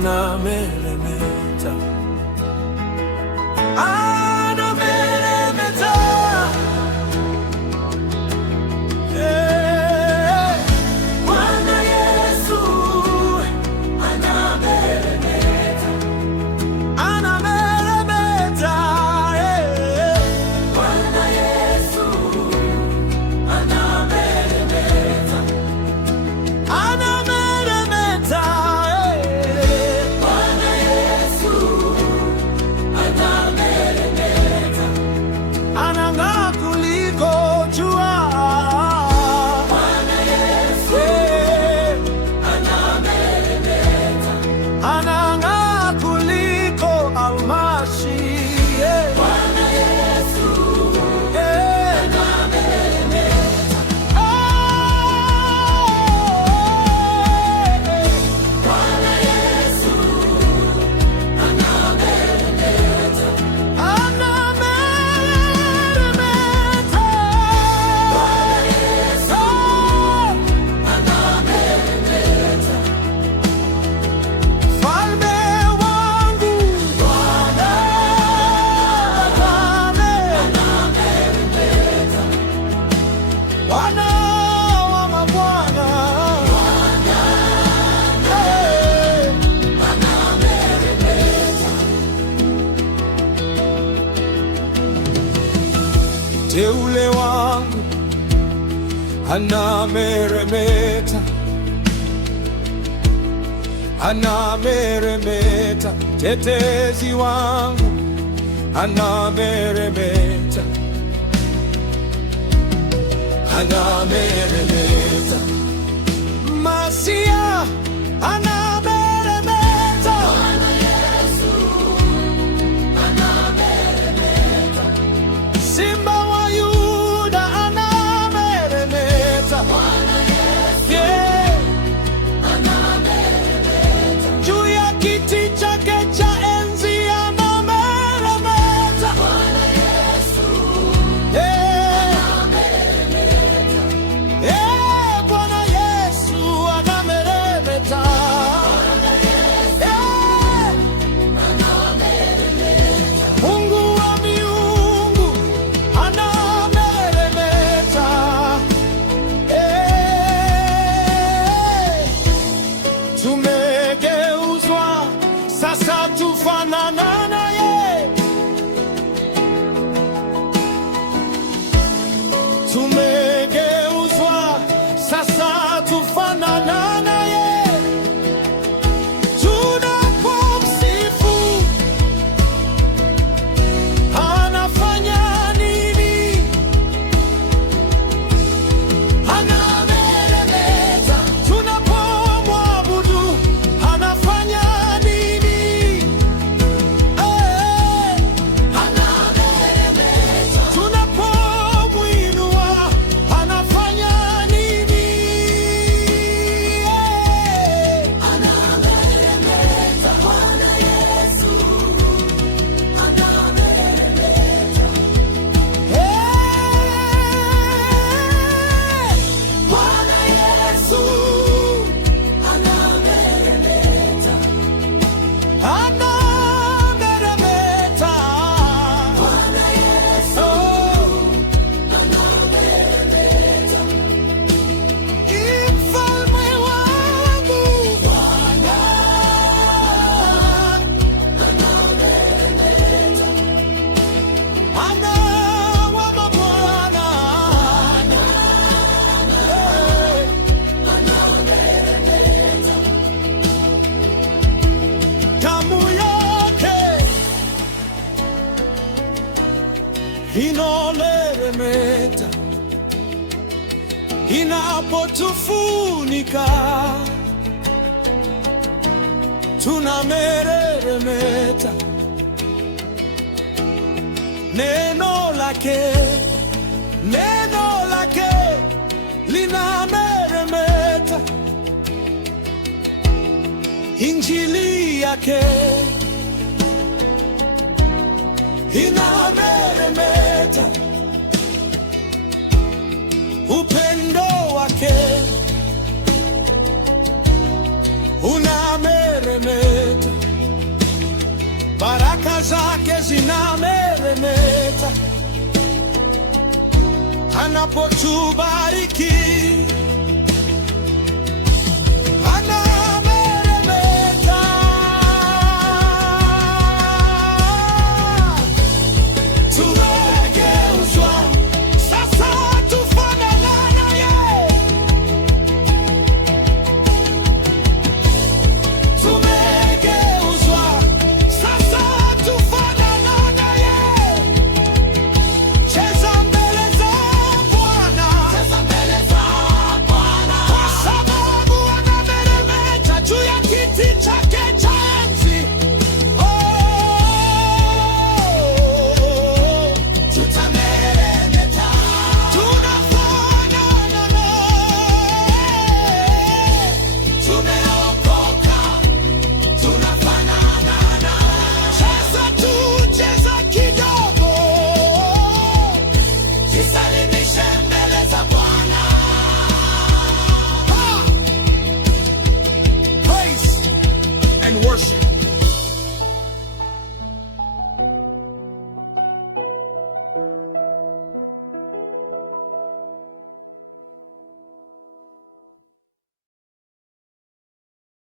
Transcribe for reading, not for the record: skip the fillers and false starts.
anameremeta, anameremeta. Bwana Yesu anameremeta, anameremeta. Bwana Yesu anameremeta, anameremeta. Bwana Yesu anameremeta, anang'aa kuliko jua. Bwana Yesu anameremeta, anang'aa kuliko almasi. Bwana Yesu anameremeta, Bwana Yesu anameremeta, anameremeta. Bwana Yesu anameremeta, Mfalme wangu Bwana anameremeta, Bwana wa mabwana anameremeta. Teule wangu anameremeta, anameremeta. Tetezi wangu anameremeta, anameremeta. Masia anameremeta, Bwana Yesu anameremeta. Simba wa Yuda anameremeta, Bwana Yesu anameremeta. Juu ya kiti chake cha enzi anameremeta, Bwana Yesu anameremeta. Bwana Yesu anameremeta, anameremeta. Mungu wa miungu anameremeta. Tumegeuzwa sasa tufanana naye, tumegeuzwa sasa tufanana naye. Tunapomsifu anafanya nini? Anameremeta. Tunapomwabudu anafanya nini? Anameremeta. Tunapomwinua anafanya nini? Anameremeta. Bwana Yesu anameremeta. Bwana Yesu anameremeta, anameremeta. Bwana Yesu anameremeta. Mfalme wangu Bwana anameremeta, ana wa mabwana anameremeta. Damu yake inomeremeta, inapotufunika tunameremeta. Neno lake linameremeta, Injili yake inameremeta, upendo wake unameremeta. anapotubariki.